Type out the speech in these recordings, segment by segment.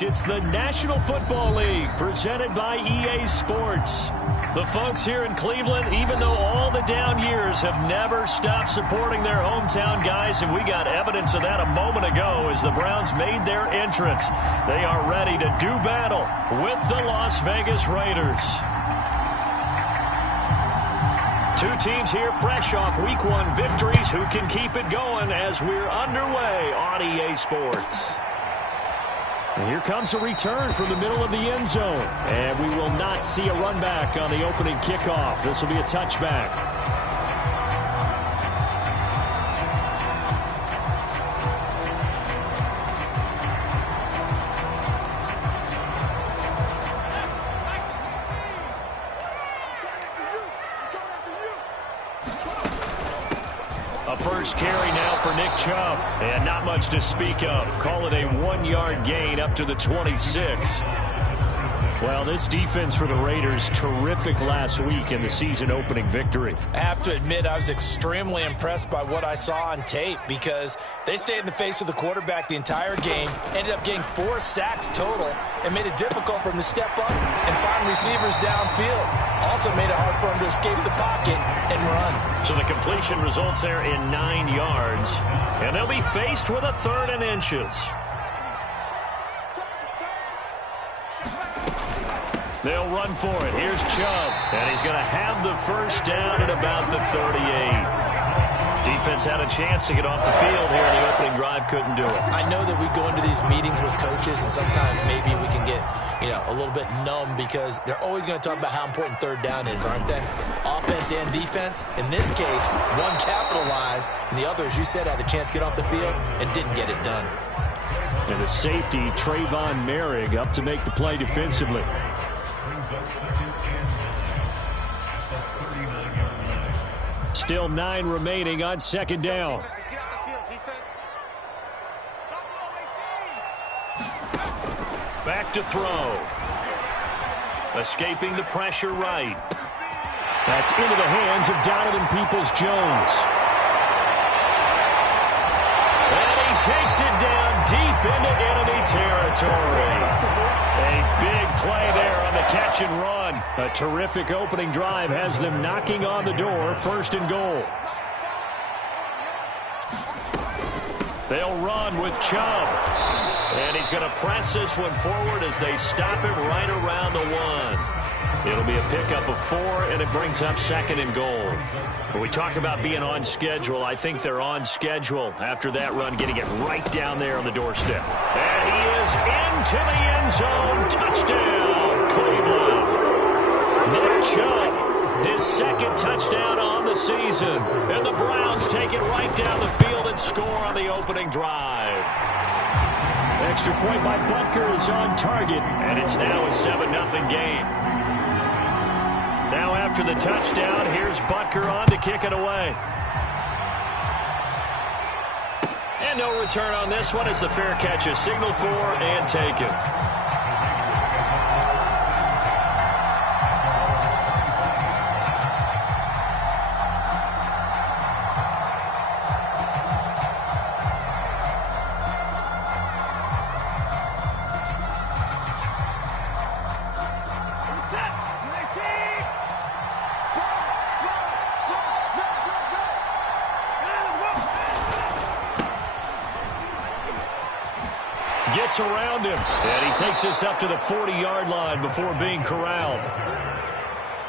It's the National Football League presented by EA Sports. The folks here in Cleveland, even though all the down years, have never stopped supporting their hometown guys, and we got evidence of that a moment ago as the Browns made their entrance. They are ready to do battle with the Las Vegas Raiders. Two teams here fresh off Week 1 victories who can keep it going as we're underway on EA Sports. And here comes a return from the middle of the end zone. And we will not see a run back on the opening kickoff. This will be a touchback. First carry now for Nick Chubb. And not much to speak of. Call it a 1-yard gain up to the 26. Well, this defense for the Raiders, terrific last week in the season-opening victory. I have to admit, I was extremely impressed by what I saw on tape because they stayed in the face of the quarterback the entire game, ended up getting 4 sacks total, and made it difficult for him to step up and find receivers downfield. Also made it hard for him to escape the pocket and run. So the completion results there in 9 yards, and they'll be faced with a 3rd and inches. They'll run for it. Here's Chubb. And he's going to have the first down at about the 38. Defense had a chance to get off the field here in the opening drive. Couldn't do it. I know that we go into these meetings with coaches, and sometimes maybe we can get, a little bit numb because they're always going to talk about how important 3rd down is, aren't they? Offense and defense. In this case, one capitalized, and the other, as you said, had a chance to get off the field and didn't get it done. And the safety, Trayvon Merrick, up to make the play defensively. Still 9 remaining on 2nd down. Back to throw. Escaping the pressure right. That's into the hands of Donovan Peoples-Jones. And he takes it down deep into enemy territory. A big play there on the catch and run. A terrific opening drive has them knocking on the door, 1st and goal. They'll run with Chubb. And he's going to press this one forward as they stop it right around the 1. It'll be a pickup of 4, and it brings up 2nd and goal. When we talk about being on schedule, I think they're on schedule after that run, getting it right down there on the doorstep. And he is into the end zone. Touchdown, Cleveland. Nick Chubb, his 2nd touchdown on the season. And the Browns take it right down the field and score on the opening drive. Extra point by Butker is on target, and it's now a 7-0 game. Now after the touchdown, here's Butker on to kick it away. And no return on this one as the fair catch is signaled for and taken. Gets around him, and he takes us up to the 40-yard line before being corralled.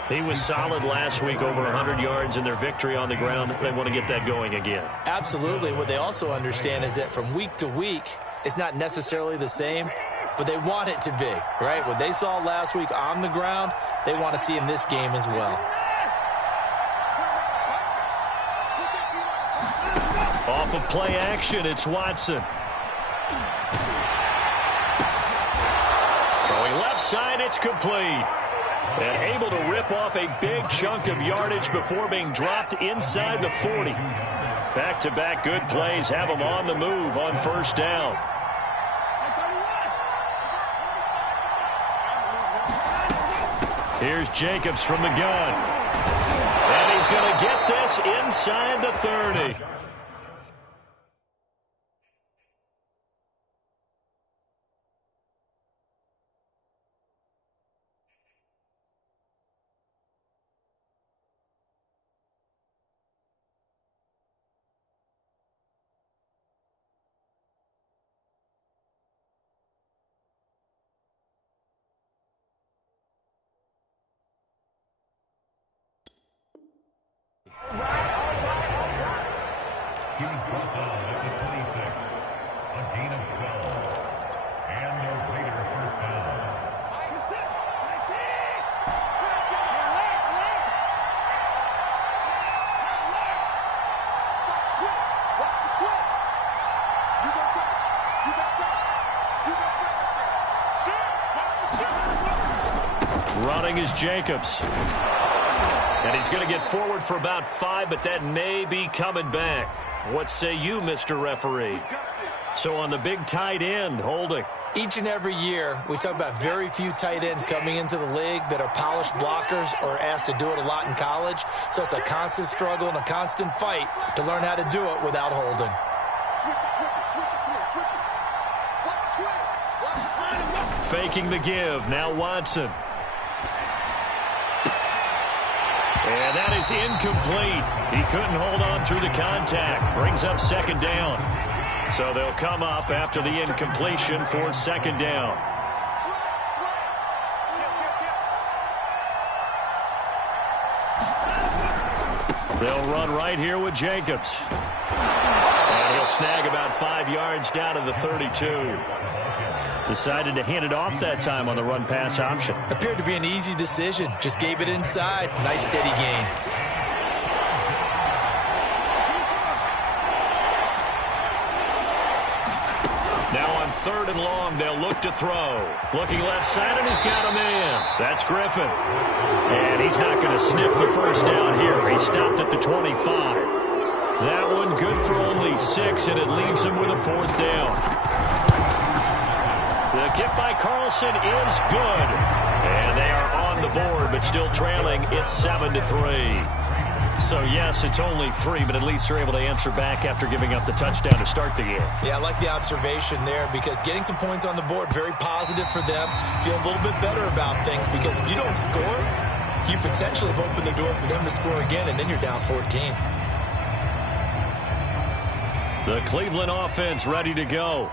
He was solid last week, over 100 yards in their victory on the ground. They want to get that going again. Absolutely. What they also understand is that from week to week, it's not necessarily the same, but they want it to be, right? What they saw last week on the ground, they want to see in this game as well. Off of play action, it's Watson. Throwing left side, it's complete. And able to rip off a big chunk of yardage before being dropped inside the 40. Back-to-back good plays have them on the move on 1st down. Here's Jacobs from the gun. And he's going to get this inside the 30. Running is Jacobs. And he's going to get forward for about 5, but that may be coming back. What say you, Mr. Referee? So on the big tight end, holding. Each and every year, we talk about very few tight ends coming into the league that are polished blockers or asked to do it a lot in college. So it's a constant struggle and a constant fight to learn how to do it without holding. Faking the give. Now Watson. And that is incomplete. He couldn't hold on through the contact. Brings up second down. So they'll come up after the incompletion for second down. They'll run right here with Jacobs. And he'll snag about 5 yards down to the 32. Decided to hand it off that time on the run-pass option. Appeared to be an easy decision. Just gave it inside. Nice steady gain. Now on 3rd and long, they'll look to throw. Looking left side, and he's got a man. That's Griffin. And he's not going to sniff the first down here. He stopped at the 25. That one good for only 6, and it leaves him with a 4th down. The kick by Carlson is good. And they are on the board, but still trailing. It's 7-3. So, yes, it's only 3, but at least they're able to answer back after giving up the touchdown to start the game. Yeah, I like the observation there because getting some points on the board, very positive for them. Feel a little bit better about things because if you don't score, you potentially have opened the door for them to score again, and then you're down 14. The Cleveland offense ready to go.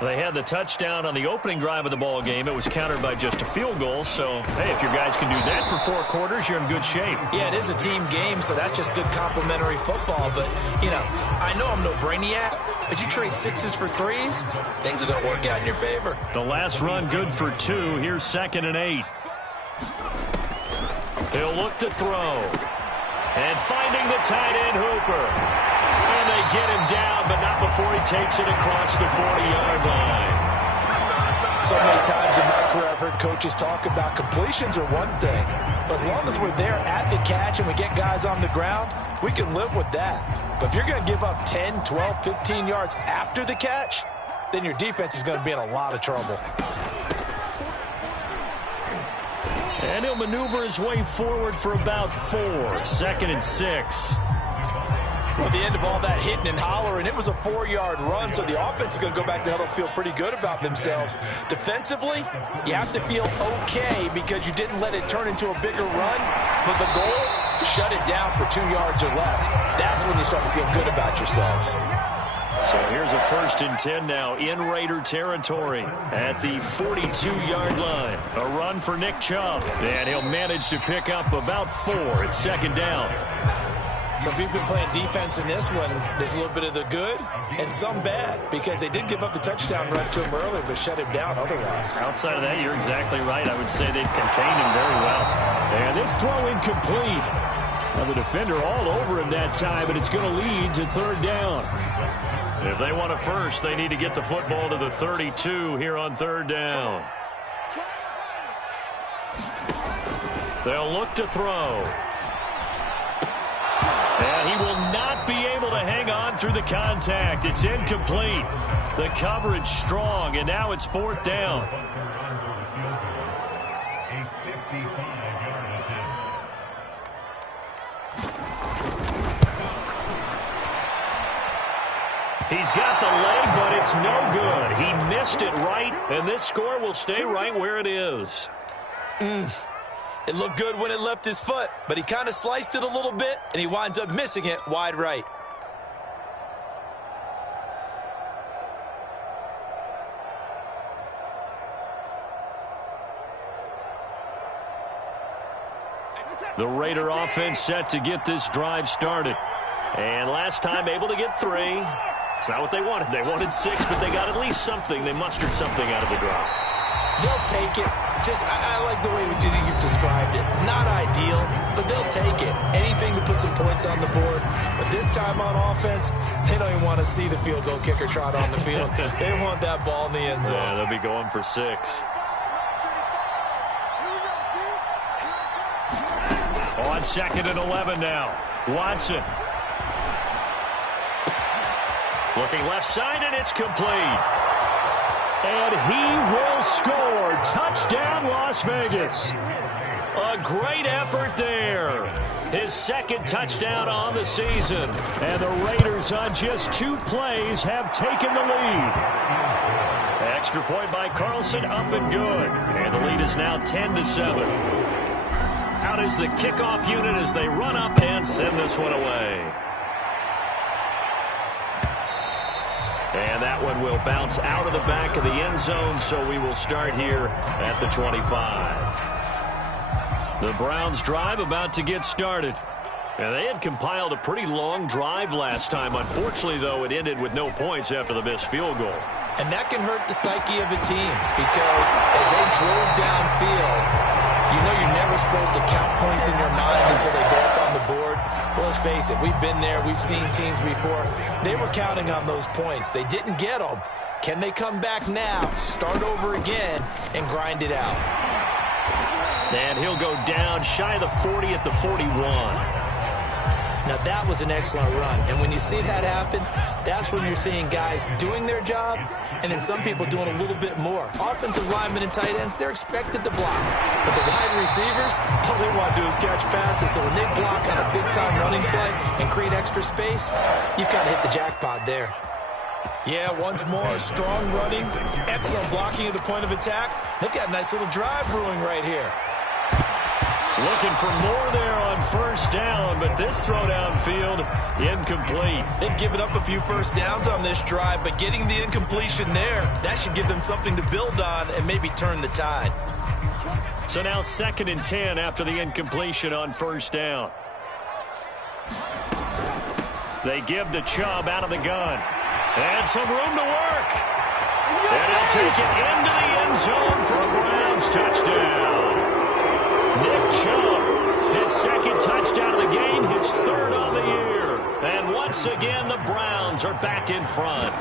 They had the touchdown on the opening drive of the ball game. It was countered by just a field goal. So, hey, if your guys can do that for 4 quarters, you're in good shape. Yeah, it is a team game, so that's just good complimentary football. But, you know, I know I'm no brainiac, but you trade 6s for 3s, things are going to work out in your favor. The last run good for 2. Here's 2nd and 8. He'll look to throw. And finding the tight end, Hooper. And they get him down, but not before he takes it across the 40-yard line. So many times in my career I've heard coaches talk about completions are one thing. But as long as we're there at the catch and we get guys on the ground, we can live with that. But if you're going to give up 10, 12, 15 yards after the catch, then your defense is going to be in a lot of trouble. And he'll maneuver his way forward for about 4. 2nd and 6. Well, at the end of all that hitting and hollering, it was a 4-yard run, so the offense is going to go back to huddle and feel pretty good about themselves. Defensively, you have to feel okay because you didn't let it turn into a bigger run, but the goal, shut it down for 2 yards or less. That's when you start to feel good about yourselves. So here's a 1st and 10 now in Raider territory at the 42-yard line. A run for Nick Chubb, and he'll manage to pick up about 4. It's 2nd down. So if you've been playing defense in this one, there's a little bit of the good and some bad because they did give up the touchdown run to him earlier but shut him down otherwise. Outside of that, you're exactly right. I would say they've contained him very well. And this throw incomplete. Now the defender all over him that time, and it's going to lead to 3rd down. If they want a first, they need to get the football to the 32 here on 3rd down. They'll look to throw. And he will not be able to hang on through the contact. It's incomplete. The coverage strong, and now it's 4th down. He's got the leg, but it's no good. He missed it right, and this score will stay right where it is. It looked good when it left his foot, but he kind of sliced it a little bit, and he winds up missing it wide right. The Raider offense set to get this drive started. And last time able to get 3. It's not what they wanted. They wanted 6, but they got at least something. They mustered something out of the drop. They'll take it. I like the way you've described it. Not ideal, but they'll take it. Anything to put some points on the board. But this time on offense, they don't even want to see the field goal kicker trot on the field. They want that ball in the end zone. Yeah, they'll be going for 6. On 2nd and 11 now. Watson. Looking left side, and it's complete. And he will score. Touchdown, Las Vegas. A great effort there. His 2nd touchdown on the season. And the Raiders on just 2 plays have taken the lead. Extra point by Carlson, up and good. And the lead is now 10-7. Out is the kickoff unit as they run up and send this one away. And that one will bounce out of the back of the end zone, so we will start here at the 25. The Browns drive about to get started. And they had compiled a pretty long drive last time. Unfortunately, though, it ended with no points after the missed field goal. And that can hurt the psyche of a team because as they drove downfield, you know you're never supposed to count points in your mind until they go up on the board. But let's face it, we've been there. We've seen teams before. They were counting on those points. They didn't get them. Can they come back now, start over again, and grind it out? And he'll go down shy of the 40 at the 41. Now, that was an excellent run. And when you see that happen, that's when you're seeing guys doing their job and then some people doing a little bit more. Offensive linemen and tight ends, they're expected to block. But the wide receivers, all they want to do is catch passes. So when they block on a big-time running play and create extra space, you've kind of hit the jackpot there. Yeah, once more, strong running, excellent blocking at the point of attack. They've got a nice little drive brewing right here. Looking for more there on 1st down, but this throw downfield, incomplete. They've given up a few first downs on this drive, but getting the incompletion there, that should give them something to build on and maybe turn the tide. So now 2nd and 10 after the incompletion on 1st down. They give to Chubb out of the gun. And some room to work. And he'll take it into the end zone for a Browns touchdown. Nick Chubb, his 2nd touchdown of the game, his 3rd on the year. And once again, the Browns are back in front.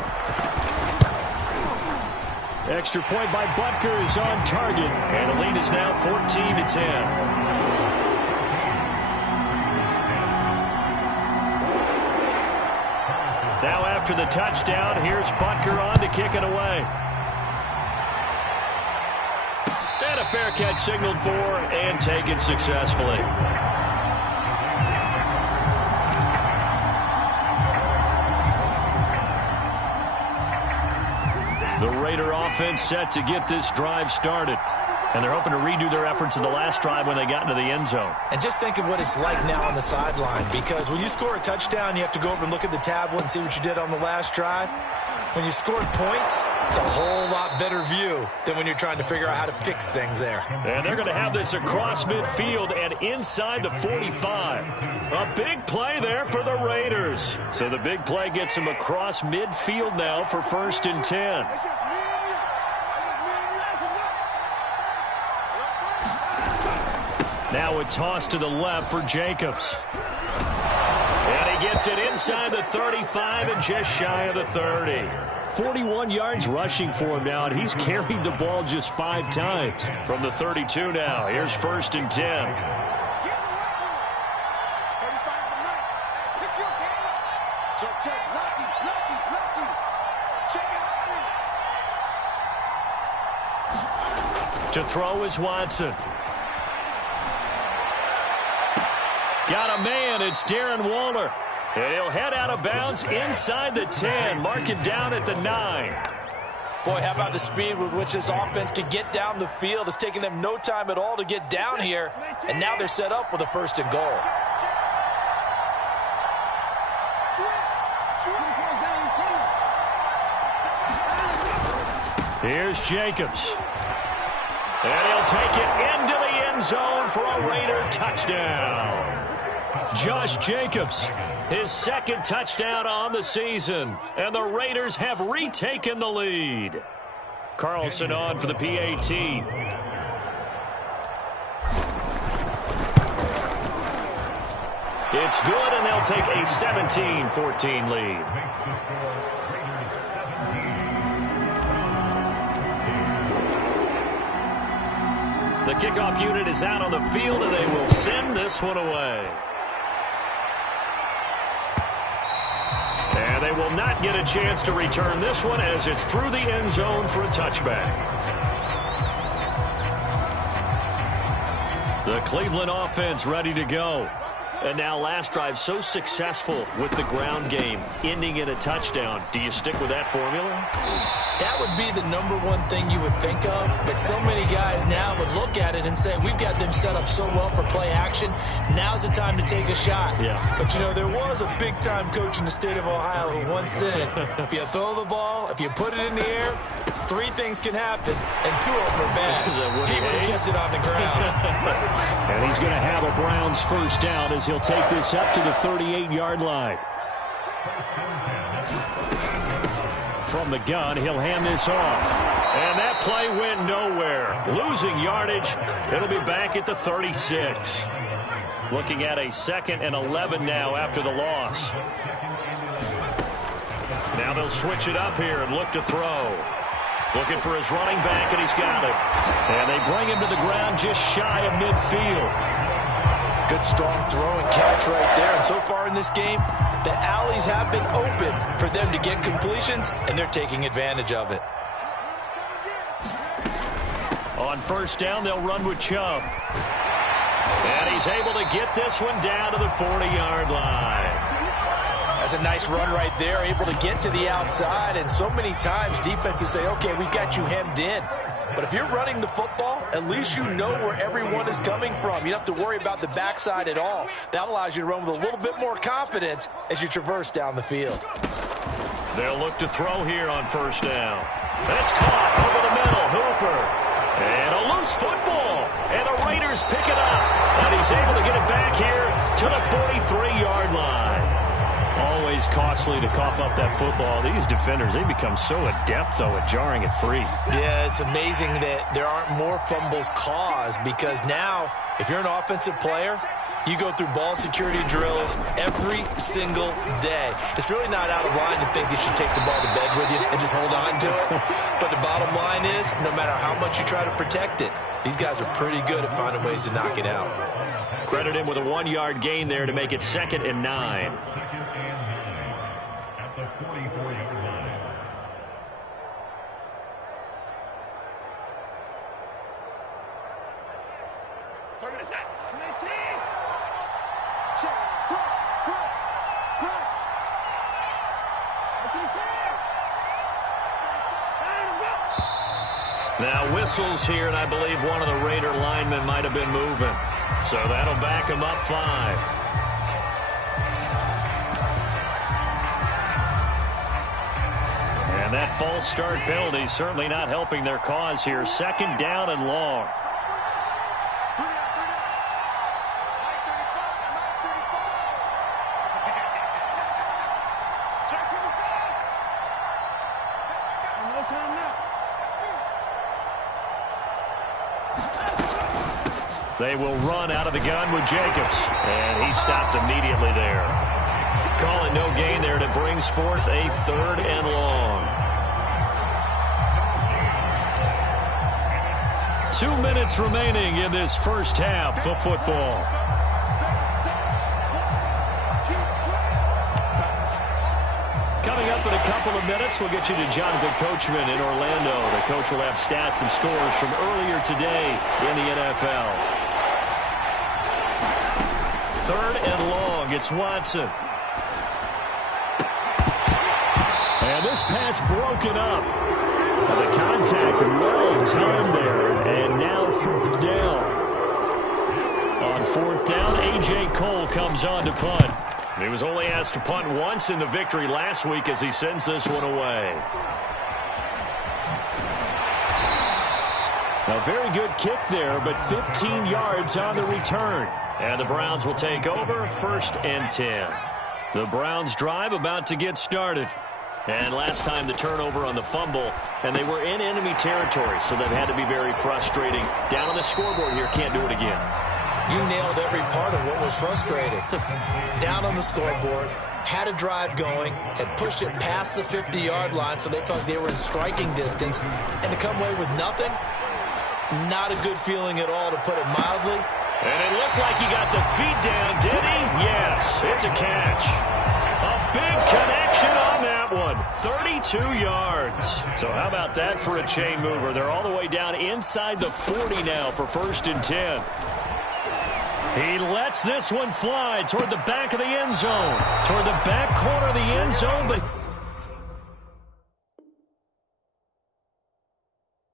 Extra point by Butker is on target. And the lead is now 14-10. Now after the touchdown, here's Butker on to kick it away. And a fair catch signaled for and taken successfully. The Raider offense set to get this drive started. And they're hoping to redo their efforts in the last drive when they got into the end zone. And just think of what it's like now on the sideline, because when you score a touchdown, you have to go over and look at the tablet and see what you did on the last drive. When you scored points, it's a whole lot better view than when you're trying to figure out how to fix things there. And they're going to have this across midfield and inside the 45. A big play there for the Raiders. So the big play gets them across midfield now for 1st and 10. Now a toss to the left for Jacobs. And he gets it inside the 35 and just shy of the 30. 41 yards rushing for him now, and he's carried the ball just 5 times. From the 32 now, here's 1st and 10. To throw is Watson. Got a man, it's Darren Waller. And he'll head out of bounds inside the 10. Mark him down at the 9. Boy, how about the speed with which this offense can get down the field? It's taken them no time at all to get down here. And now they're set up with a 1st and goal. Here's Jacobs. And he'll take it into the end zone for a Raider touchdown. Josh Jacobs, his second touchdown on the season, and the Raiders have retaken the lead. Carlson on for the PAT. It's good, and they'll take a 17-14 lead. The kickoff unit is out on the field, and they will send this one away. And they will not get a chance to return this one as it's through the end zone for a touchback. The Cleveland offense ready to go. And now last drive so successful with the ground game, ending in a touchdown. Do you stick with that formula? That would be the #1 thing you would think of, but so many guys now would look at it and say, we've got them set up so well for play action. Now's the time to take a shot. Yeah. But, you know, there was a big-time coach in the state of Ohio who once said, if you throw the ball, if you put it in the air, 3 things can happen, and 2 of them are bad. He would have kept it on the ground. And he's going to have a Browns first down as he'll take this up to the 38-yard line. From the gun, he'll hand this off. And that play went nowhere. Losing yardage. It'll be back at the 36. Looking at a 2nd and 11 now after the loss. Now they'll switch it up here and look to throw. Looking for his running back, and he's got it. And they bring him to the ground just shy of midfield. Good, strong throw and catch right there. And so far in this game, the alleys have been open for them to get completions, and they're taking advantage of it. On first down, they'll run with Chubb. And he's able to get this one down to the 40-yard line. That's a nice run right there, able to get to the outside. And so many times defenses say, okay, we've got you hemmed in. But if you're running the football, at least you know where everyone is coming from. You don't have to worry about the backside at all. That allows you to run with a little bit more confidence as you traverse down the field. They'll look to throw here on first down. That's caught over the middle. Hooper. And a loose football. And the Raiders pick it up. And he's able to get it back here to the 43-yard line. Always costly to cough up that football. These defenders, they become so adept, though, at jarring it free. Yeah, it's amazing that there aren't more fumbles caused, because now, if you're an offensive player, you go through ball security drills every single day. It's really not out of line to think you should take the ball to bed with you and just hold on to it. But the bottom line is, no matter how much you try to protect it, these guys are pretty good at finding ways to knock it out. Credit him with a 1-yard gain there to make it 2nd and 9. Now whistles here, and I believe one of the Raider linemen might have been moving. So that'll back him up 5. And that false start penalty certainly not helping their cause here. 2nd down and long. They will run out of the gun with Jacobs. And he stopped immediately there. Calling no gain there, and it brings forth a 3rd and long. 2 minutes remaining in this first half of football. Coming up in a couple of minutes, we'll get you to Jonathan Coachman in Orlando. The coach will have stats and scores from earlier today in the NFL. 3rd and long. It's Watson. And this pass broken up. The contact well timed there. And now 4th down. On 4th down, A.J. Cole comes on to punt. He was only asked to punt once in the victory last week as he sends this one away. A very good kick there, but 15 yards on the return. And the Browns will take over, 1st and 10. The Browns drive about to get started. And last time the turnover on the fumble, and they were in enemy territory, so that had to be very frustrating. Down on the scoreboard here, can't do it again. You nailed every part of what was frustrating. Down on the scoreboard, had a drive going, had pushed it past the 50-yard line, so they felt they were in striking distance, and to come away with nothing, not a good feeling at all, to put it mildly. And it looked like he got the feet down, did he? Yes, it's a catch. A big connection on that one. 32 yards. So how about that for a chain mover? They're all the way down inside the 40 now for 1st and 10. He lets this one fly toward the back of the end zone. Toward the back corner of the end zone, but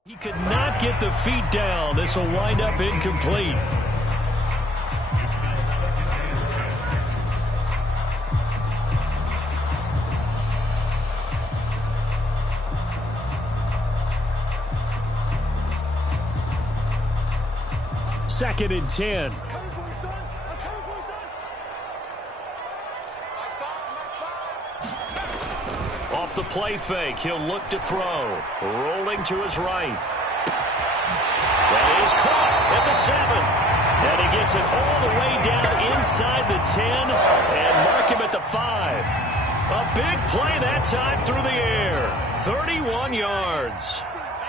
he could not get the feet down. This will wind up incomplete. Second and 10. Off the play fake, he'll look to throw. Rolling to his right. That is caught at the 7. And he gets it all the way down inside the 10 and mark him at the 5. A big play that time through the air. 31 yards.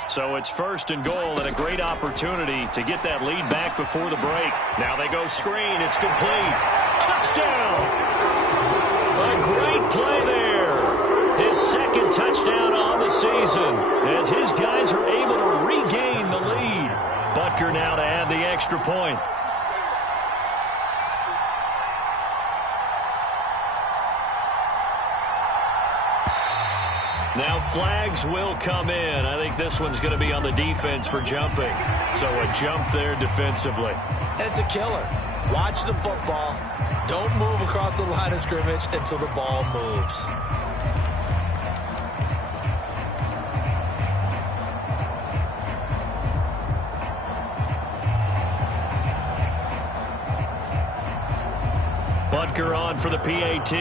So it's 1st and goal and a great opportunity to get that lead back before the break. Now they go screen. It's complete. Touchdown. A great play there. His 2nd touchdown on the season as his guys are able to regain the lead. Butker now to add the extra point. Now flags will come in. I think this one's going to be on the defense for jumping. So a jump there defensively. And it's a killer. Watch the football. Don't move across the line of scrimmage until the ball moves. Butker on for the PAT.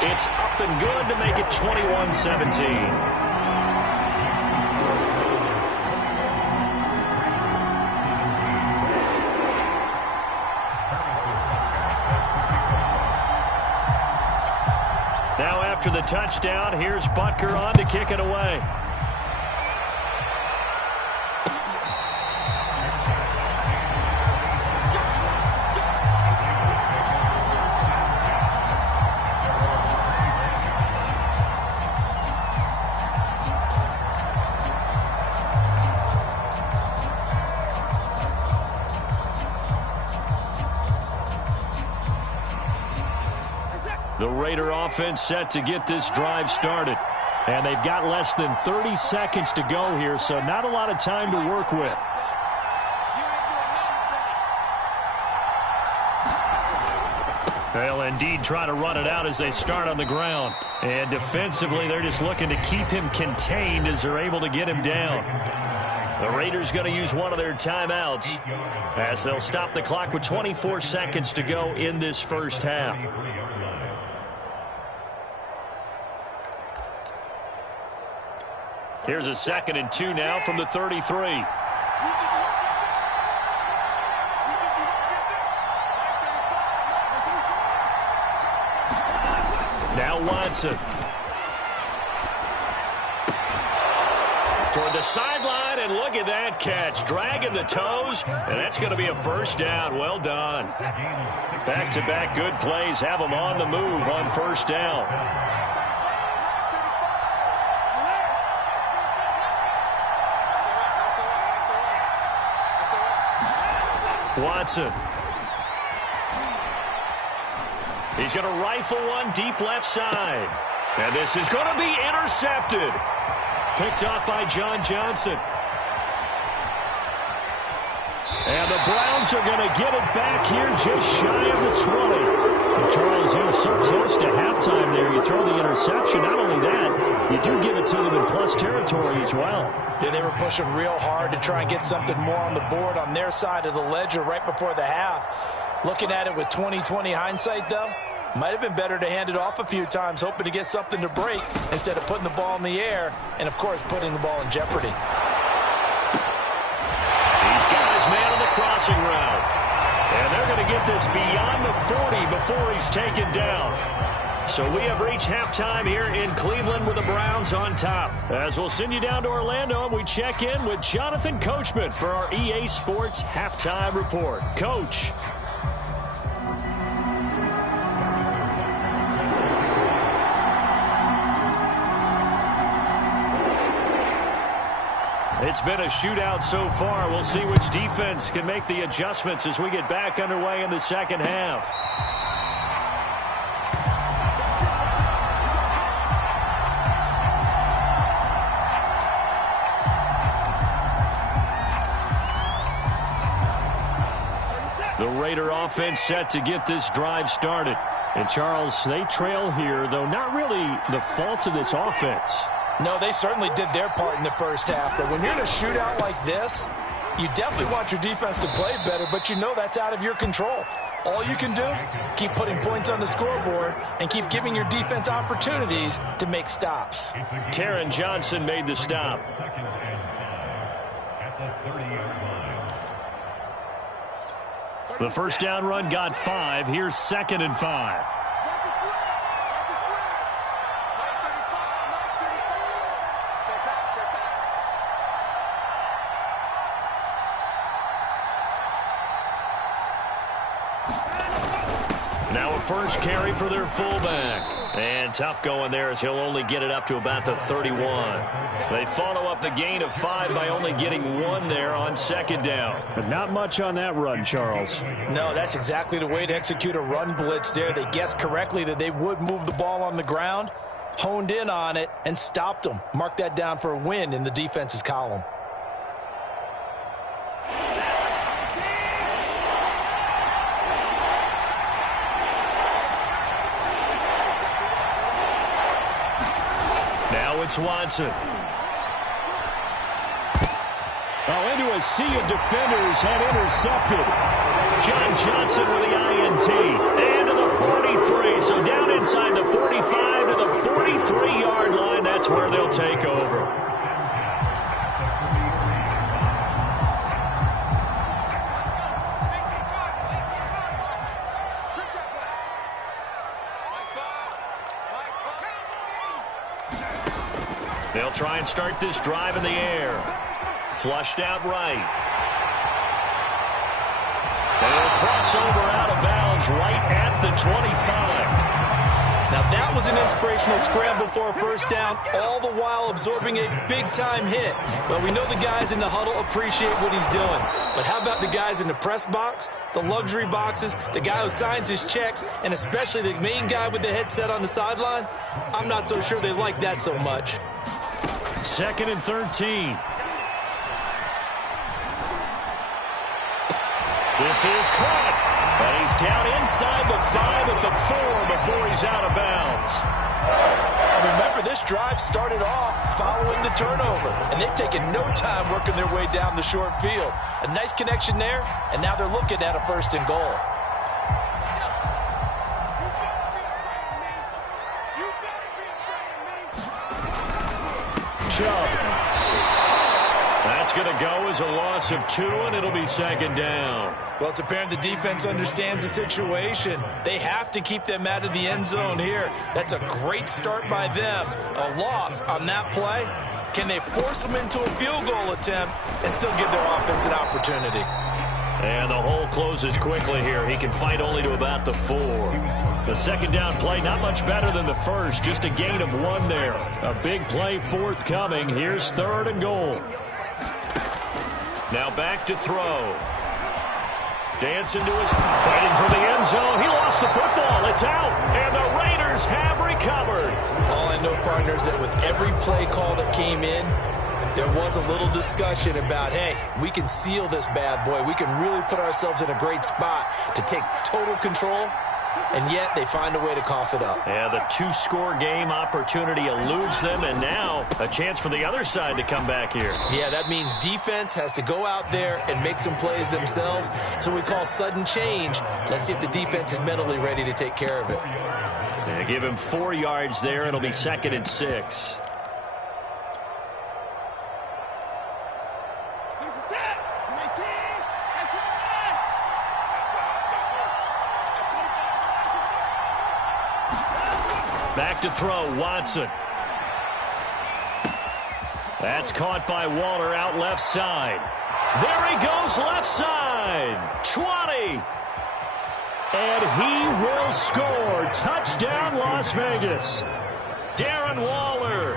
It's up and good to make it 21-17. Now after the touchdown, here's Butker on to kick it away. The Raider offense set to get this drive started. And they've got less than 30 seconds to go here, so not a lot of time to work with. They'll indeed try to run it out as they start on the ground. And defensively, they're just looking to keep him contained as they're able to get him down. The Raiders going to use one of their timeouts as they'll stop the clock with 24 seconds to go in this first half. Here's a 2nd and 2 now from the 33. Now Watson. Toward the sideline, and look at that catch. Dragging the toes, and that's going to be a first down. Well done. Back-to-back good plays have them on the move on first down. Watson. He's going to rifle one deep left side. And this is going to be intercepted. Picked off by John Johnson. And the Browns Browns are going to get it back here just shy of the 20. And Charles, they were so close to halftime there. You throw the interception. Not only that, you do give it to them in plus territory as well. Yeah, they were pushing real hard to try and get something more on the board on their side of the ledger right before the half. Looking at it with 20/20 hindsight, though, might have been better to hand it off a few times, hoping to get something to break instead of putting the ball in the air and, of course, putting the ball in jeopardy. He's got his man on the crossing route. And they're going to get this beyond the 40 before he's taken down. So we have reached halftime here in Cleveland with the Browns on top. As we'll send you down to Orlando, and we check in with Jonathan Coachman for our EA Sports Halftime Report. Coach. It's been a shootout so far. We'll see which defense can make the adjustments as we get back underway in the second half. The Raider offense set to get this drive started. And Charles, they trail here, though not really the fault of this offense. No, they certainly did their part in the first half. But when you're in a shootout like this, you definitely want your defense to play better, but you know that's out of your control. All you can do, keep putting points on the scoreboard and keep giving your defense opportunities to make stops. Taron Johnson made the stop. The first down run got 5. Here's 2nd and 5. Now a first carry for their fullback. And tough going there as he'll only get it up to about the 31. They follow up the gain of 5 by only getting 1 there on 2nd down. But not much on that run, Charles. No, that's exactly the way to execute a run blitz there. They guessed correctly that they would move the ball on the ground, honed in on it, and stopped them. Mark that down for a win in the defense's column. It's Watson. Oh, into a sea of defenders and intercepted. John Johnson with the INT. And to the 43. So down inside the 45 to the 43-yard line. That's where they'll take over. They'll try and start this drive in the air. Flushed out right. They'll cross over out of bounds right at the 25. Now that was an inspirational scramble for a first down, all the while absorbing a big-time hit. Well, we know the guys in the huddle appreciate what he's doing. But how about the guys in the press box, the luxury boxes, the guy who signs his checks, and especially the main guy with the headset on the sideline? I'm not so sure they like that so much. 2nd and 13. This is caught. And he's down inside the 5 at the 4 before he's out of bounds. Remember, this drive started off following the turnover, and they've taken no time working their way down the short field. A nice connection there, and now they're looking at a 1st and goal. That's going to go as a loss of 2, and it'll be 2nd down. Well, it's apparent the defense understands the situation. They have to keep them out of the end zone here. That's a great start by them. A loss on that play. Can they force them into a field goal attempt and still give their offense an opportunity? And the hole closes quickly here. He can fight only to about the 4. The 2nd down play, not much better than the first. Just a gain of 1 there. A big play forthcoming. Here's 3rd and goal. Now back to throw. Dancing to his, fighting for the end zone. He lost the football. It's out. And the Raiders have recovered. All I know, partners, that with every play call that came in, There was a little discussion about, hey, we can seal this bad boy. We can really put ourselves in a great spot to take total control, and yet they find a way to cough it up. Yeah, the two-score game opportunity eludes them, and now a chance for the other side to come back here. Yeah, that means defense has to go out there and make some plays themselves. So we call sudden change. Let's see if the defense is mentally ready to take care of it. They give him 4 yards there. It'll be 2nd and 6. Back to throw, Watson. That's caught by Waller out left side. There he goes left side. 20. And he will score. Touchdown, Las Vegas. Darren Waller,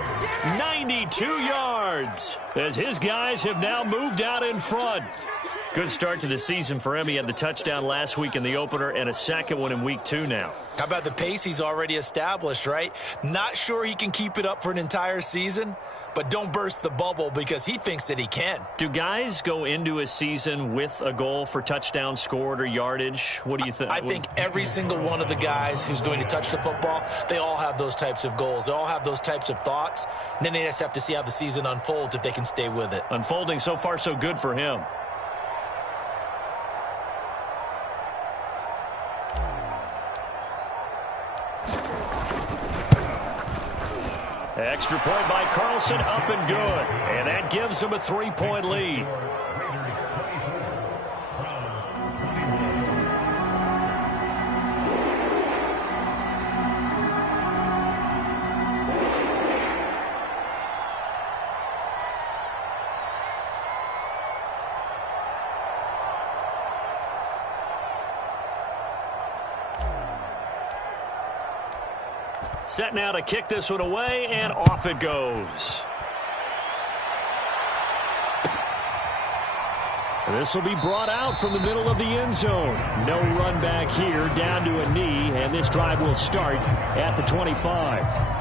92 yards, as his guys have now moved out in front. Good start to the season for him. He had the touchdown last week in the opener and a second one in week 2 now. How about the pace he's already established, right? Not sure he can keep it up for an entire season, but don't burst the bubble because he thinks that he can. Do guys go into a season with a goal for touchdown scored or yardage? What do you think? I think every single one of the guys who's going to touch the football, they all have those types of goals. They all have those types of thoughts. And then they just have to see how the season unfolds if they can stay with it. Unfolding so far so good for him. Extra point by Carlson, up and good. And that gives him a 3-point lead. Set now to kick this one away, and off it goes. This will be brought out from the middle of the end zone. No run back here, down to a knee, and this drive will start at the 25.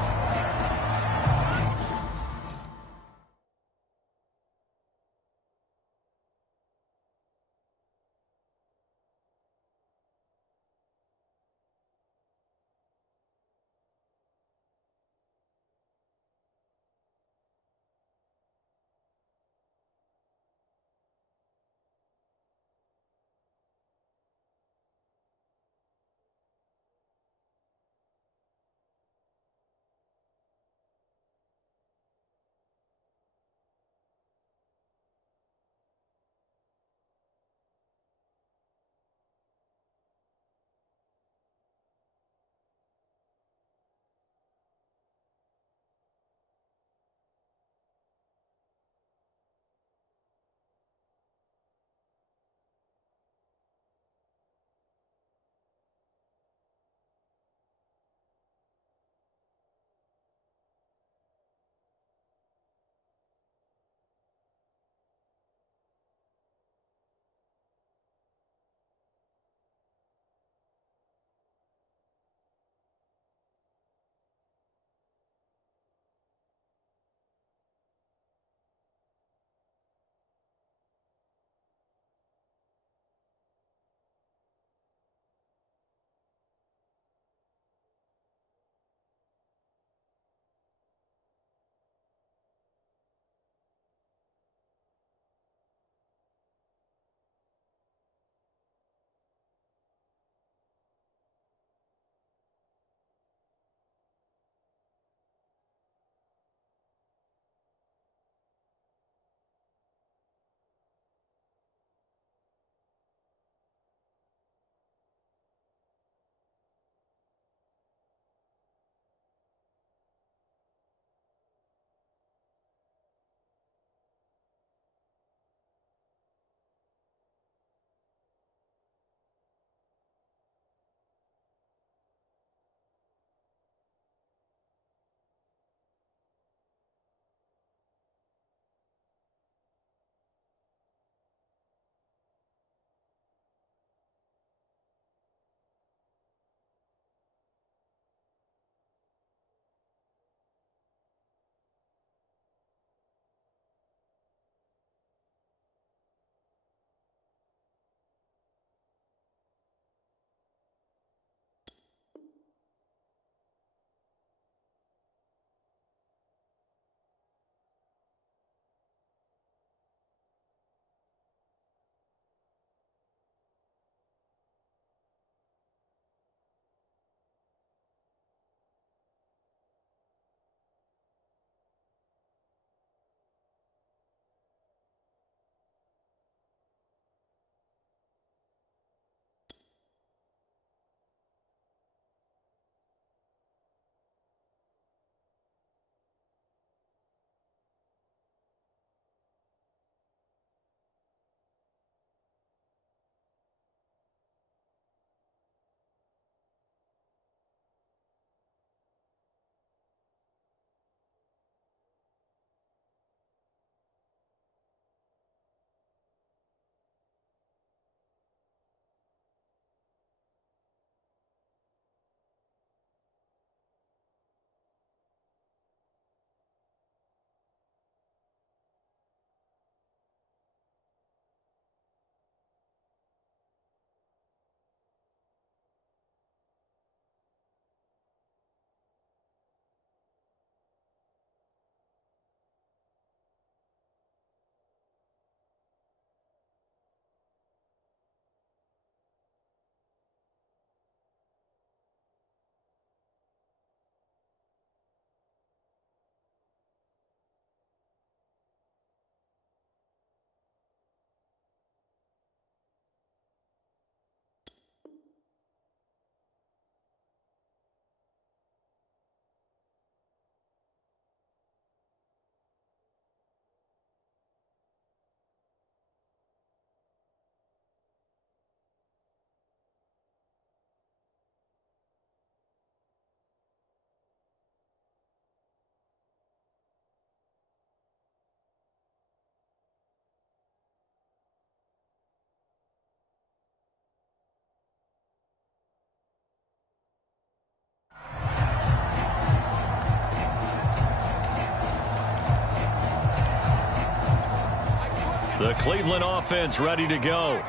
The Cleveland offense ready to go.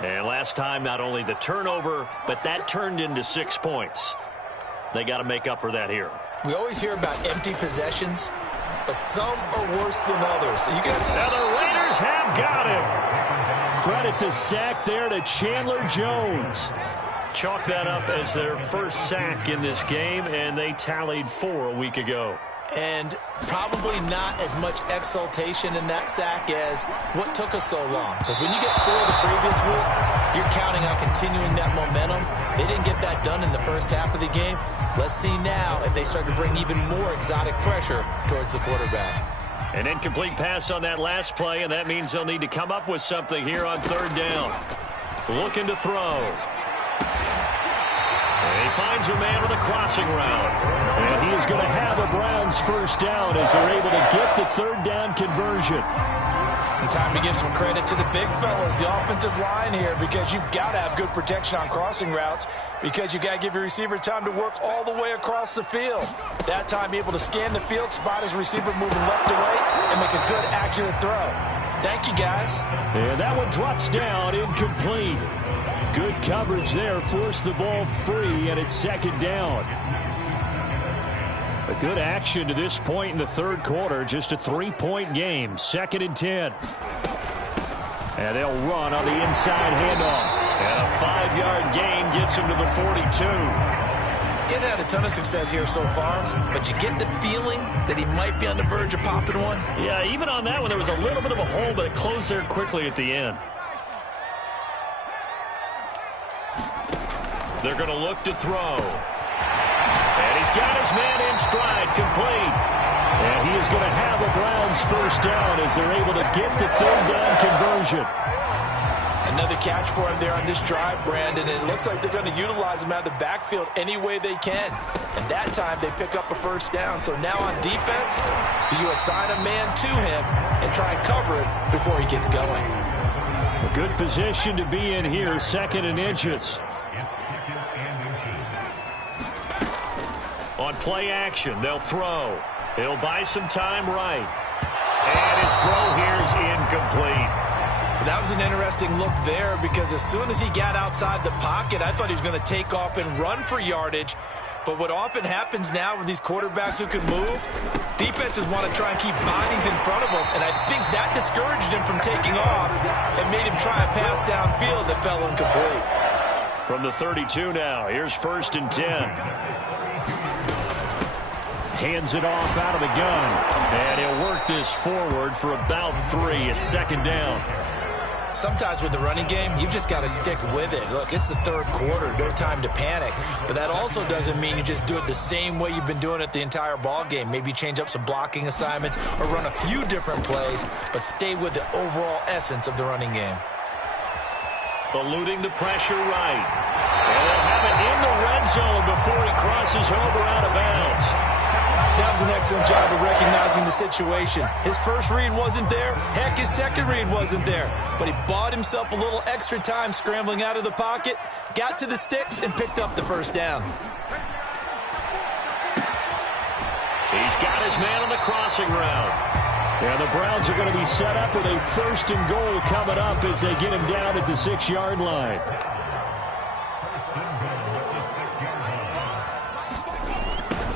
And last time, not only the turnover, but that turned into 6 points. They got to make up for that here. We always hear about empty possessions, but some are worse than others. And the Raiders have got him. Credit the sack there to Chandler Jones. Chalk that up as their first sack in this game, and they tallied 4 a week ago. And probably not as much exultation in that sack as what took us so long. Because when you get 4 the previous week, you're counting on continuing that momentum. They didn't get that done in the first half of the game. Let's see now if they start to bring even more exotic pressure towards the quarterback. An incomplete pass on that last play, and that means they'll need to come up with something here on 3rd down. Looking to throw. And he finds a man with a crossing route. And he is going to have a Browns first down as they're able to get the 3rd down conversion. And time to give some credit to the big fellas, the offensive line here, because you've got to have good protection on crossing routes, because you've got to give your receiver time to work all the way across the field. That time, able to scan the field, spot his receiver moving left to right, and make a good, accurate throw. Thank you, guys. And that one drops down, incomplete. Good coverage there, forced the ball free, and it's 2nd down. A good action to this point in the 3rd quarter, just a 3-point game, 2nd and 10. And they'll run on the inside handoff. And a 5-yard gain gets him to the 42. Getting had a ton of success here so far, but you get the feeling that he might be on the verge of popping one. Yeah, even on that one, there was a little bit of a hole, but it closed there quickly at the end. They're going to look to throw. And he's got his man in stride, complete. And he is going to have a Browns first down as they're able to get the 3rd down conversion. Another catch for him there on this drive, Brandon, and it looks like they're going to utilize him out of the backfield any way they can. And that time they pick up a first down. So now on defense, you assign a man to him and try and cover it before he gets going. A good position to be in here, 2nd and inches. On play action, they'll throw. He'll buy some time right. And his throw here is incomplete. That was an interesting look there, because as soon as he got outside the pocket, I thought he was going to take off and run for yardage. But what often happens now with these quarterbacks who can move, defenses want to try and keep bodies in front of them, and I think that discouraged him from taking off and made him try a pass downfield that fell incomplete. From the 32 now, here's 1st and 10. Hands it off out of the gun. And he'll work this forward for about 3. It's 2nd down. Sometimes with the running game, you've just got to stick with it. Look, it's the 3rd quarter, no time to panic. But that also doesn't mean you just do it the same way you've been doing it the entire ball game. Maybe change up some blocking assignments or run a few different plays, but stay with the overall essence of the running game. Eluding the pressure right. And they'll have it in the red zone before he crosses over out of bounds. That was an excellent job of recognizing the situation. His first read wasn't there. Heck, his second read wasn't there. But he bought himself a little extra time scrambling out of the pocket, got to the sticks, and picked up the first down. He's got his man on the crossing route. And the Browns are going to be set up with a 1st and goal coming up as they get him down at the 6-yard line.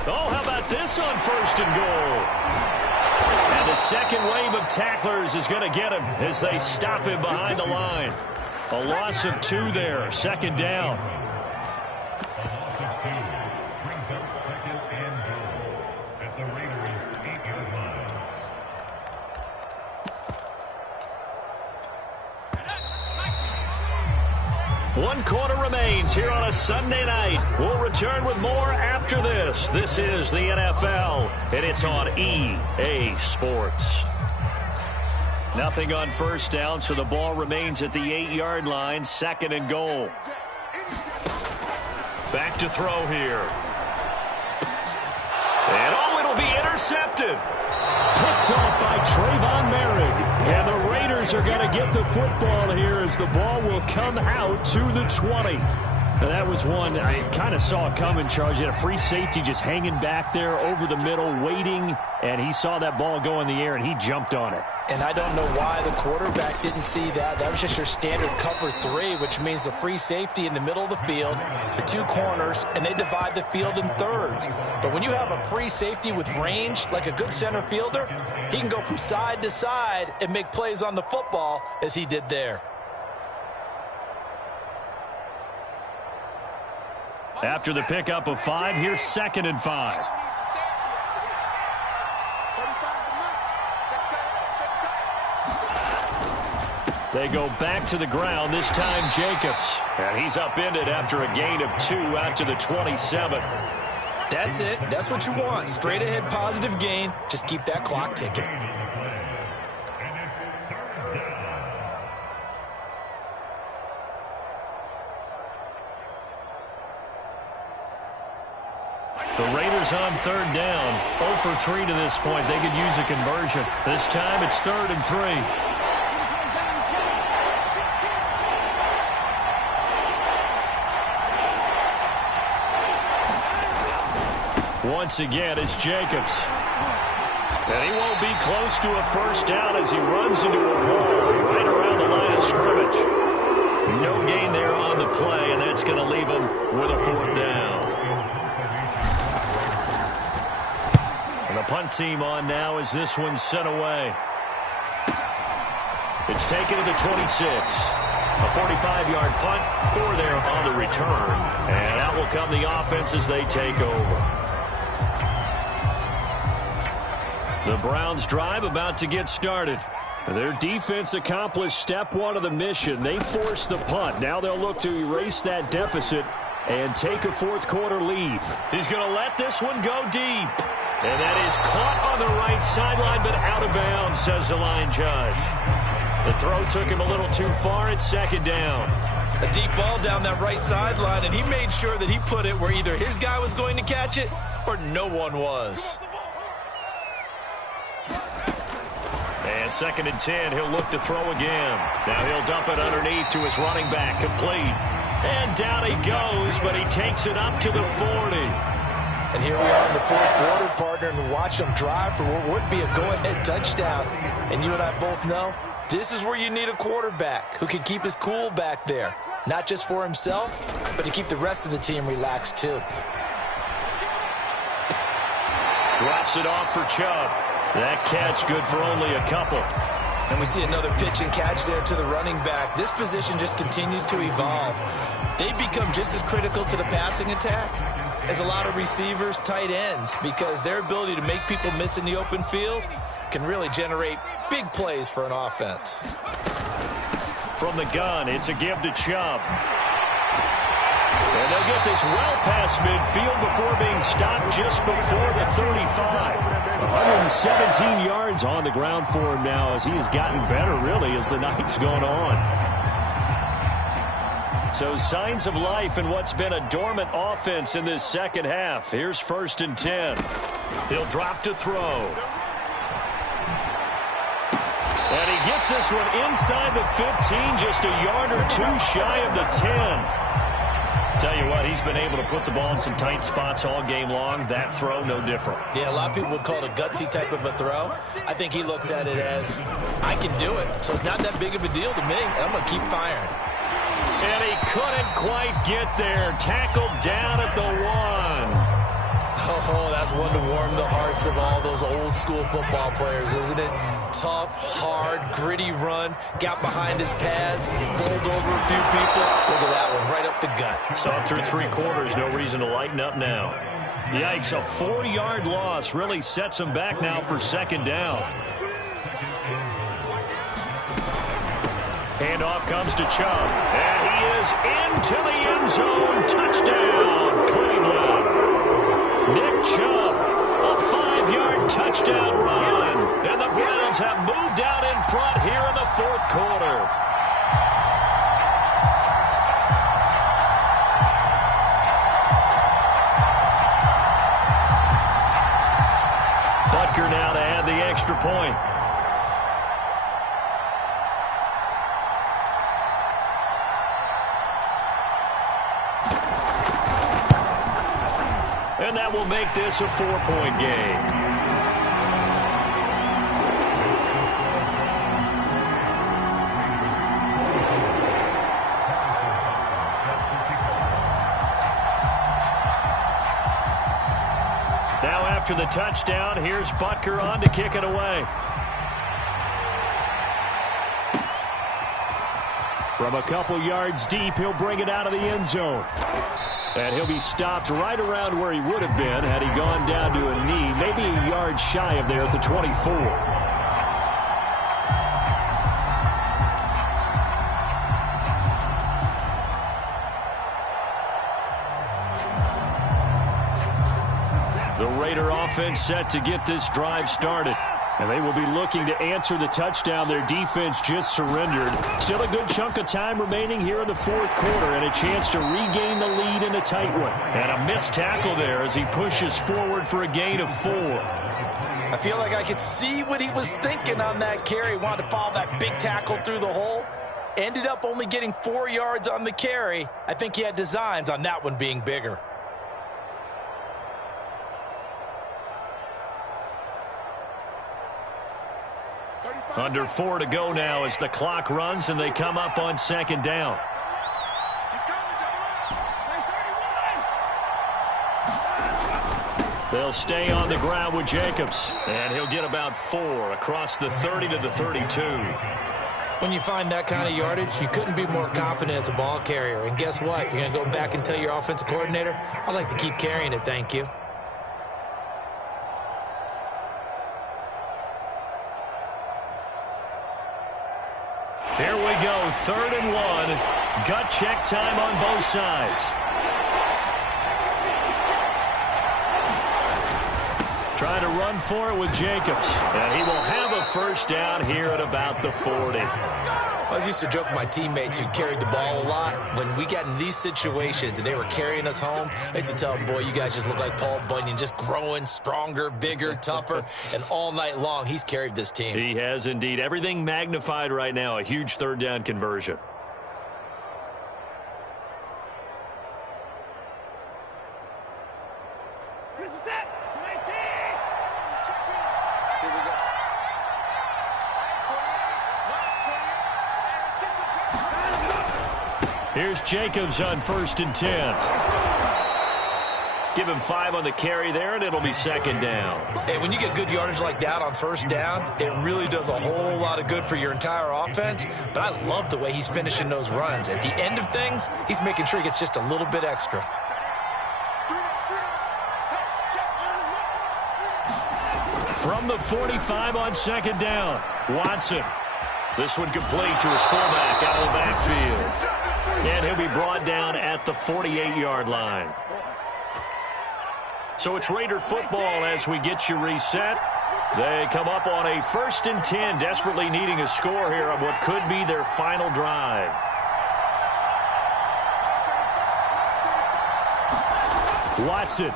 Oh, how about this on 1st and goal? And the second wave of tacklers is going to get him as they stop him behind the line. A loss of 2 there, 2nd down. One quarter remains here on a Sunday night. We'll return with more after this. This is the NFL, and it's on EA Sports. Nothing on 1st down, so the ball remains at the 8-yard line, 2nd and goal. Back to throw here. And oh, it'll be intercepted. Picked off by Trayvon Merrick. And the Raiders are going to get the football here as the ball will come out to the 20. Now, that was one I kind of saw coming, Charles. You had a free safety just hanging back there over the middle, waiting, and he saw that ball go in the air, and he jumped on it. And I don't know why the quarterback didn't see that. That was just your standard cover 3, which means the free safety in the middle of the field, the 2 corners, and they divide the field in thirds. But when you have a free safety with range, like a good center fielder, he can go from side to side and make plays on the football as he did there. After the pickup of 5, here's 2nd and 5. They go back to the ground, this time Jacobs. And he's upended after a gain of 2 out to the 27. That's it. That's what you want. Straight ahead positive gain. Just keep that clock ticking. The Raiders on 3rd down. 0 for 3 to this point. They could use a conversion. This time it's 3rd and 3. Once again, it's Jacobs. And he won't be close to a first down as he runs into a wall right around the line of scrimmage. No gain there on the play, and that's going to leave him with a 4th down. And the punt team on now as this one's sent away. It's taken to the 26. A 45-yard punt, 4 there on the return. And out will come the offense as they take over. The Browns drive about to get started. Their defense accomplished step 1 of the mission. They forced the punt. Now they'll look to erase that deficit and take a 4th quarter lead. He's going to let this one go deep. And that is caught on the right sideline, but out of bounds, says the line judge. The throw took him a little too far. It's 2nd down. A deep ball down that right sideline, and he made sure that he put it where either his guy was going to catch it or no one was. And 2nd and 10, he'll look to throw again. Now he'll dump it underneath to his running back, complete. And down he goes, but he takes it up to the 40. And here we are in the 4th quarter, partner, and watch them drive for what would be a go-ahead touchdown. And you and I both know this is where you need a quarterback who can keep his cool back there. Not just for himself, but to keep the rest of the team relaxed too. Drops it off for Chubb. That catch good for only a couple. And we see another pitch and catch there to the running back. This position just continues to evolve. They become just as critical to the passing attack as a lot of receivers, tight ends, because their ability to make people miss in the open field can really generate big plays for an offense. From the gun, it's a give to Chubb. And they'll get this well past midfield before being stopped just before the 35. 117 yards on the ground for him now as he has gotten better, really, as the night's gone on. So signs of life in what's been a dormant offense in this 2nd half. Here's 1st and 10. He'll drop to throw. And he gets this one inside the 15, just a yard or 2 shy of the 10. Tell you what, he's been able to put the ball in some tight spots all game long. That throw, no different. Yeah, a lot of people would call it a gutsy type of a throw. I think he looks at it as, I can do it, so it's not that big of a deal to me, and I'm going to keep firing. And he couldn't quite get there. Tackled down at the 1. Oh, that's one to warm the hearts of all those old school football players, isn't it? Tough, hard, gritty run. Got behind his pads, bowled over a few people. Look at that one, right up the gut. Saw through 3 quarters, no reason to lighten up now. Yikes, a 4-yard loss really sets him back now for 2nd down. Handoff comes to Chubb, and he is into the end zone. Touchdown, Cleveland. Nick Chubb, a 5-yard touchdown run. And the Browns have moved out in front here in the 4th quarter. Butker now to add the extra point. And that will make this a 4-point game. After the touchdown, here's Butker on to kick it away. From a couple yards deep, he'll bring it out of the end zone. And he'll be stopped right around where he would have been had he gone down to a knee, maybe a yard shy of there at the 24. Offense set to get this drive started. And they will be looking to answer the touchdown their defense just surrendered. Still a good chunk of time remaining here in the fourth quarter and a chance to regain the lead in a tight one. And a missed tackle there as he pushes forward for a gain of 4. I feel like I could see what he was thinking on that carry. Wanted to follow that big tackle through the hole. Ended up only getting 4 yards on the carry. I think he had designs on that one being bigger. Under 4 to go now as the clock runs and they come up on second down. They'll stay on the ground with Jacobs. And he'll get about 4 across the 30 to the 32. When you find that kind of yardage, you couldn't be more confident as a ball carrier. And guess what? You're going to go back and tell your offensive coordinator, I'd like to keep carrying it, thank you. Here we go, 3rd and 1. Gut check time on both sides. Trying to run for it with Jacobs. And he will have a first down here at about the 40. I was used to joke with my teammates who carried the ball a lot. When we got in these situations and they were carrying us home, I used to tell them, boy, you guys just look like Paul Bunyan, just growing stronger, bigger, tougher. And all night long, he's carried this team. He has indeed. Everything magnified right now. A huge 3rd down conversion. Here's Jacobs on 1st and 10. Give him 5 on the carry there, and it'll be 2nd down. Hey, when you get good yardage like that on 1st down, it really does a whole lot of good for your entire offense. But I love the way he's finishing those runs. At the end of things, he's making sure he gets just a little bit extra. From the 45 on 2nd down, Watson. This one complete to his fullback out of the backfield. And he'll be brought down at the 48-yard line. So it's Raider football as we get you reset. They come up on a 1st and 10, desperately needing a score here on what could be their final drive. Watson.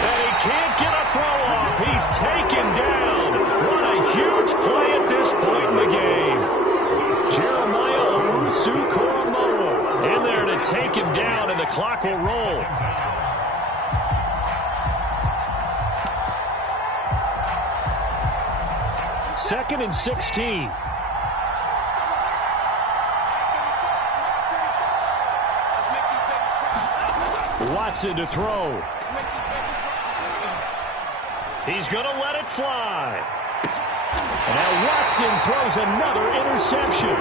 And he can't get a throw off. He's taken down. What a huge play at this point in the game. Jeremiah Owusu-Koramoah in there to take him down, and the clock will roll. Second and 16. Watson to throw. He's going to let it fly. Now Watson throws another interception.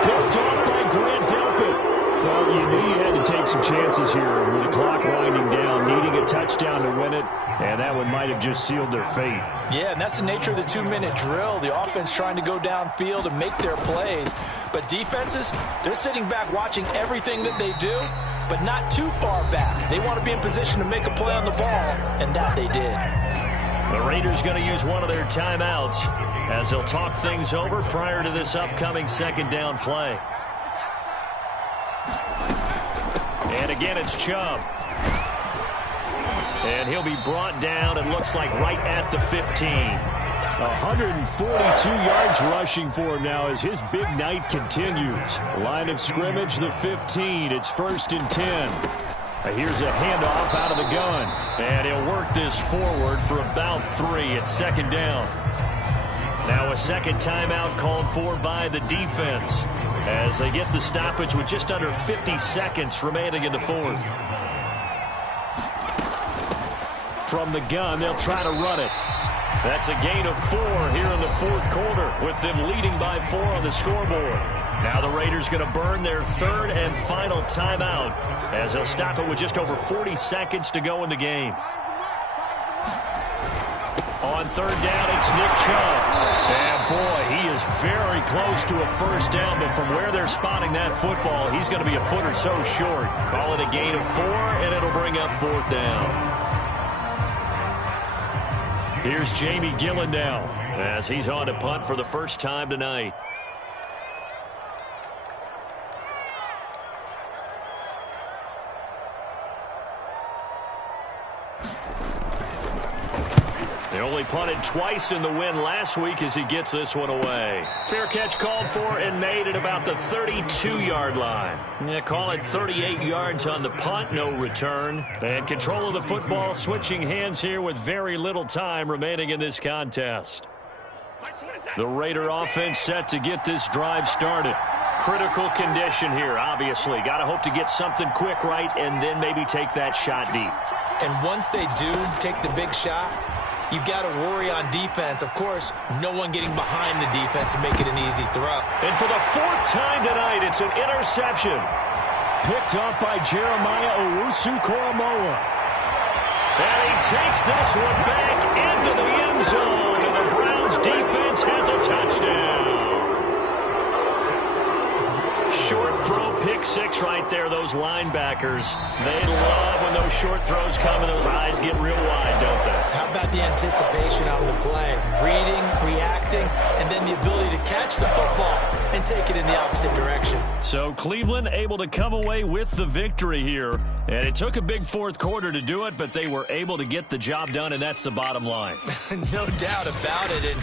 Picked off by Grant Delpit. Well, you knew you had to take some chances here with the clock winding down, needing a touchdown to win it, and that one might have just sealed their fate. Yeah, and that's the nature of the 2-minute drill. The offense trying to go downfield and make their plays. But defenses, they're sitting back watching everything that they do, but not too far back. They want to be in position to make a play on the ball, and that they did. The Raiders going to use one of their timeouts as they'll talk things over prior to this upcoming 2nd down play. And again, it's Chubb. And he'll be brought down, it looks like, right at the 15. 142 yards rushing for him now as his big night continues. Line of scrimmage, the 15. It's 1st and 10. Here's a handoff out of the gun. And he'll work this forward for about 3. It's second down. Now a second timeout called for by the defense as they get the stoppage with just under 50 seconds remaining in the fourth. From the gun, they'll try to run it. That's a gain of 4 here in the fourth quarter with them leading by 4 on the scoreboard. Now the Raiders going to burn their third and final timeout as they'll stop it with just over 40 seconds to go in the game. On third down, it's Nick Chubb. And boy, he is very close to a first down, but from where they're spotting that football, he's going to be a foot or so short. Call it a gain of 4, and it'll bring up fourth down. Here's Jamie Gillen now as he's on to punt for the first time tonight. They only punted twice in the win last week as he gets this one away. Fair catch called for and made at about the 32-yard line. Yeah, call it 38 yards on the punt, no return. And control of the football switching hands here with very little time remaining in this contest. The Raider offense set to get this drive started. Critical condition here, obviously. Got to hope to get something quick right and then maybe take that shot deep. And once they do take the big shot, you've got to worry on defense. Of course, no one getting behind the defense and make it an easy throw. And for the 4th time tonight, it's an interception. Picked up by Jeremiah Owusu-Koramoah. And he takes this one back into the end zone. And the Browns defense has a touchdown. Short throw, pick 6 right there. Those linebackers, they love when those short throws come and those eyes get real wide, don't they? How about the anticipation on the play? Reading, reacting, and then the ability to catch the football and take it in the opposite direction. So Cleveland able to come away with the victory here. And it took a big fourth quarter to do it, but they were able to get the job done, and that's the bottom line. No doubt about it. And